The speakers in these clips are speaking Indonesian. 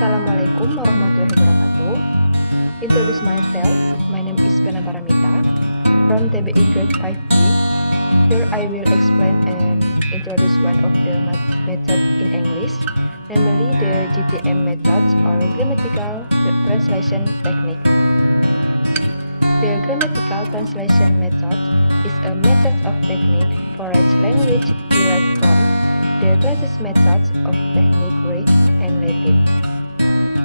Assalamualaikum warahmatullahi wabarakatuh. Introduce myself. My name is Pena Paramita from TBI Grade 5B. Here I will explain and introduce one of the method in English, namely the GTM methods or grammatical translation technique. The grammatical translation method is a method of technique for each language derived from the classes methods of technique Greek and Latin.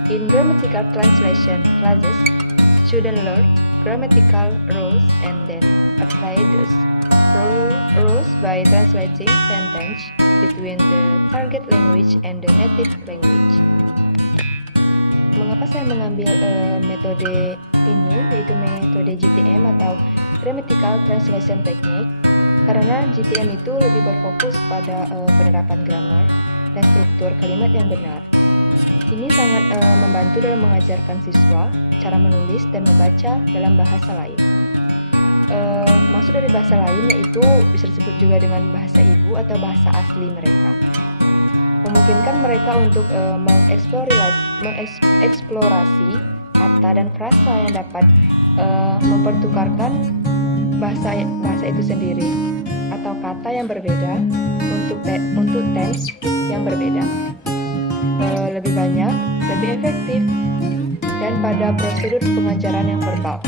In grammatical translation classes, students learn grammatical rules and then apply those rules by translating sentence between the target language and the native language. Mengapa saya mengambil metode ini, yaitu metode GTM atau Grammatical Translation Technique? Karena GTM itu lebih berfokus pada penerapan grammar dan struktur kalimat yang benar. Ini sangat membantu dalam mengajarkan siswa cara menulis dan membaca dalam bahasa lain. Maksud dari bahasa lain yaitu bisa disebut juga dengan bahasa ibu atau bahasa asli mereka. Memungkinkan mereka untuk mengeksplorasi kata dan frasa yang dapat mempertukarkan bahasa itu sendiri atau kata yang berbeda untuk tense yang berbeda. Lebih banyak, lebih efektif, dan pada prosedur pengajaran yang verbal.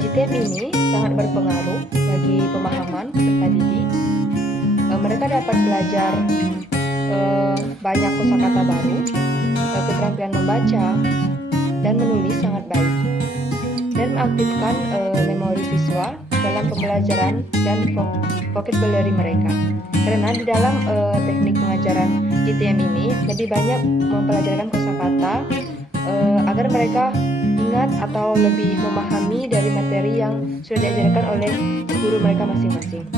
GTM ini sangat berpengaruh bagi pemahaman peserta didik. Mereka dapat belajar banyak kosakata baru, keterampilan membaca dan menulis sangat baik, dan mengaktifkan memori siswa dalam pembelajaran dan vocabulary mereka. Karena di dalam teknik pengajaran GTM ini lebih banyak mempelajari kosakata agar mereka ingat atau lebih memahami dari materi yang sudah diajarkan oleh guru mereka masing-masing.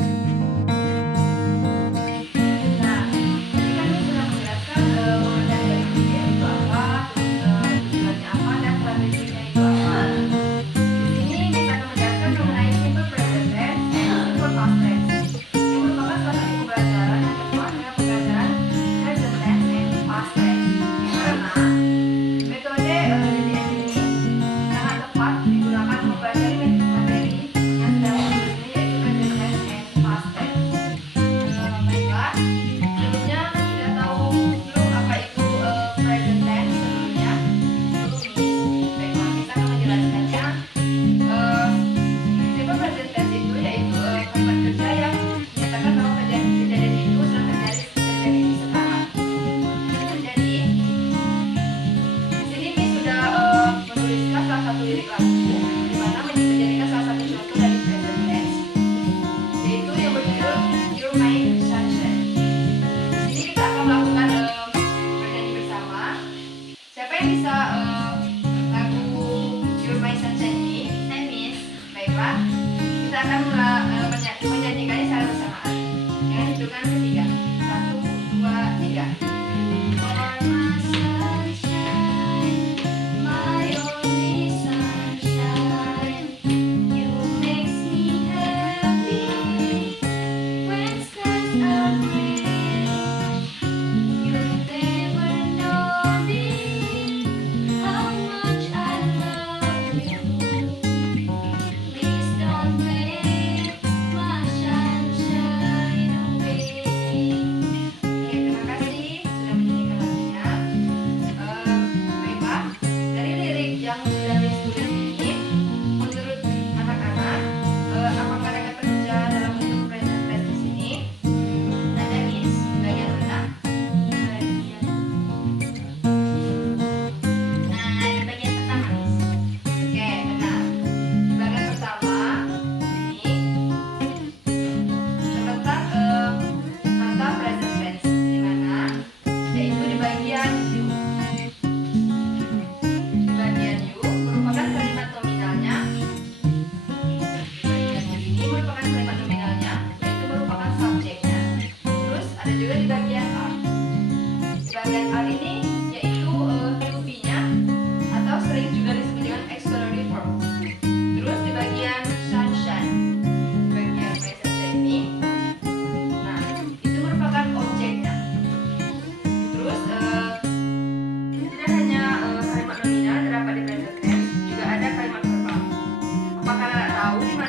Kita akan menyanyikannya secara bersamaan dengan hitungan ketiga. 1, 2, 3.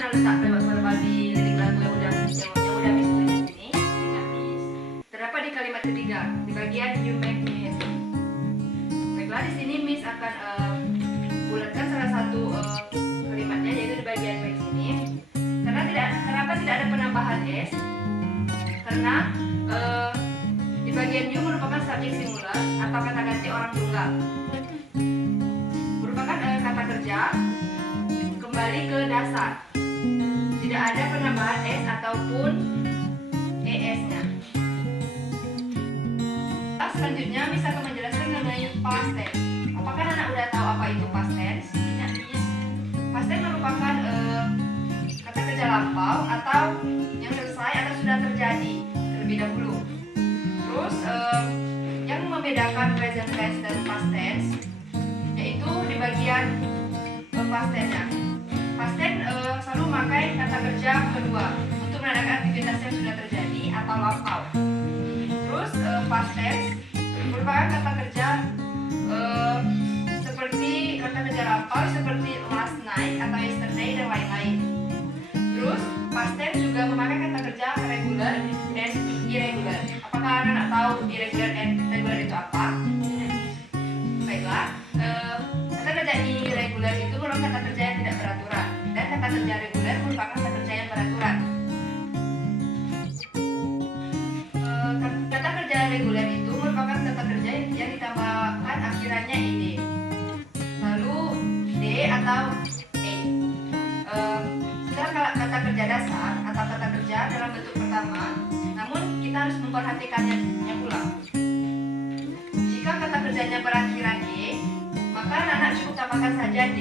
Ana letak beberapa di lirik lagu yang udah Miss tulis di sini. Terdapat di kalimat ketiga di bagian You Make Me Happy. Baiklah, di sini Miss akan bulatkan salah satu kalimatnya, yaitu di bagian back sini. Kenapa tidak ada penambahan s? Karena di bagian you merupakan subjek singular atau kata ganti orang tunggal. Merupakan kata kerja kembali ke dasar. Tidak ada penambahan s ataupun es-nya. Selanjutnya Miss akan menjelaskan mengenai past tense. Apakah anak udah tahu apa itu past tense? Tidak, Miss. Past tense merupakan kata kerja lampau atau yang selesai atau sudah terjadi terlebih dahulu. Terus yang membedakan present tense dan past tense yaitu di bagian past tense-nya. Past tense selalu memakai kata kerja kedua untuk menandakan aktivitas yang sudah terjadi atau lampau. Terus past tense merupakan kata kerja seperti kata kerja lampau seperti last night atau yesterday dan lain-lain. Terus past tense juga memakai kata kerja regular dan irregular. Apakah anak tahu irregular dan regular itu apa? Baiklah, kata kerja irregular itu merupakan kata kerja yang tidak beraturan, dan kata kerja reguler merupakan kata kerja yang beraturan. Kata kerja reguler itu merupakan kata kerja yang ditambahkan akhirannya ed, lalu d atau e. Setelah kata kerja dasar atau kata kerja dalam bentuk pertama, namun kita harus memperhatikannya pula. Jika kata kerjanya berakhiran y, maka anak cukup tambahkan saja d.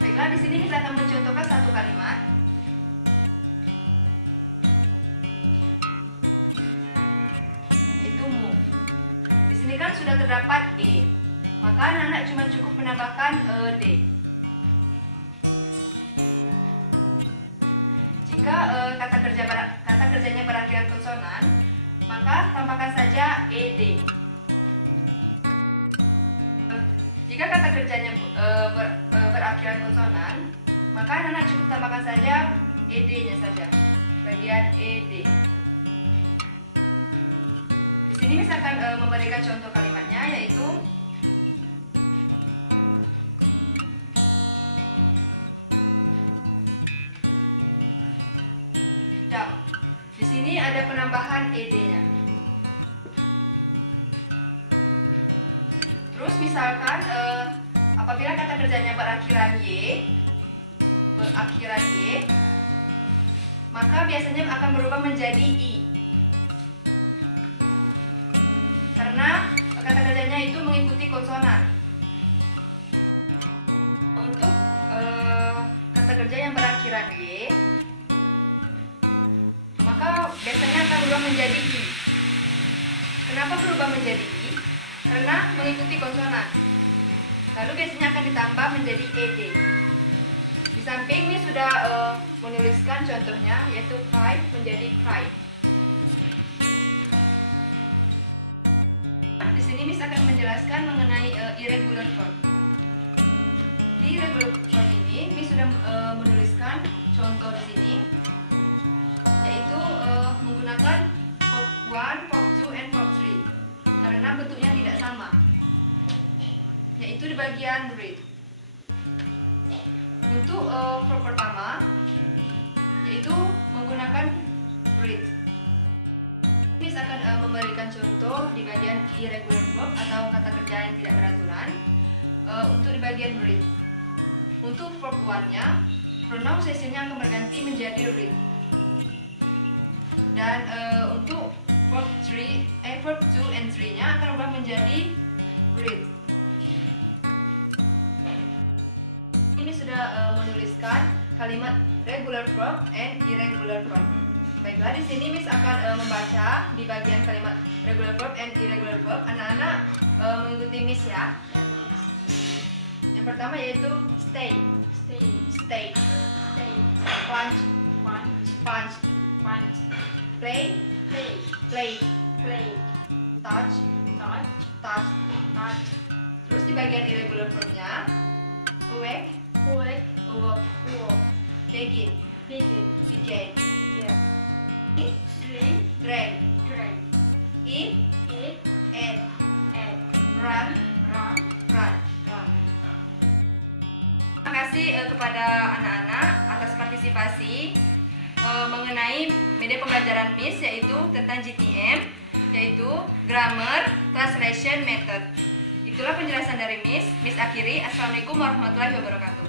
Baiklah, di sini kita akan mencontohkan satu kalimat. Itu move. Di sini kan sudah terdapat e, maka anak cuma cukup menambahkan d. Jika kata kerjanya berakhiran konsonan, maka tambahkan saja ed. Jika kata kerjanya berakhiran konsonan, maka anak cukup tambahkan saja ed-nya saja, bagian ed. Di sini Miss akan memberikan contoh kalimatnya, yaitu dump. Di sini ada penambahan ed-nya. Terus misalkan apabila kata kerjanya berakhiran y, maka biasanya akan berubah menjadi i. Karena kata kerjanya itu mengikuti konsonan. Untuk kata kerja yang berakhiran y, maka biasanya akan berubah menjadi i. Kenapa berubah menjadi i? Karena mengikuti konsonan. Lalu biasanya akan ditambah menjadi ed. Di samping ini sudah menuliskan contohnya, yaitu cry menjadi cry. Di sini Miss akan menjelaskan mengenai irregular verb. Di irregular verb ini Miss sudah menuliskan contoh di sini, yaitu menggunakan verb 1, verb 2, and verb 3 karena bentuknya tidak sama, yaitu di bagian read. Untuk verb pertama yaitu menggunakan read. Miss akan memberikan contoh di bagian irregular verb atau kata kerja yang tidak beraturan. Untuk di bagian read, untuk verb 1-nya pronunciation-nya akan berganti menjadi read. Dan untuk verb 2 and 3-nya akan berubah menjadi read. Ini sudah menuliskan kalimat regular verb and irregular verb. Baiklah, di sini Miss akan membaca di bagian kalimat regular verb and irregular verb. Anak-anak mengikuti Miss ya. Yang pertama yaitu stay, punch, play, touch, Terus di bagian irregular verbnya, awake, awoke, begin, began, drank, eat, ate, run. Terima kasih kepada anak-anak atas partisipasi mengenai media pembelajaran Miss, yaitu tentang GTM, yaitu Grammar Translation Method. Itulah penjelasan dari Miss akhiri. Assalamualaikum warahmatullahi wabarakatuh.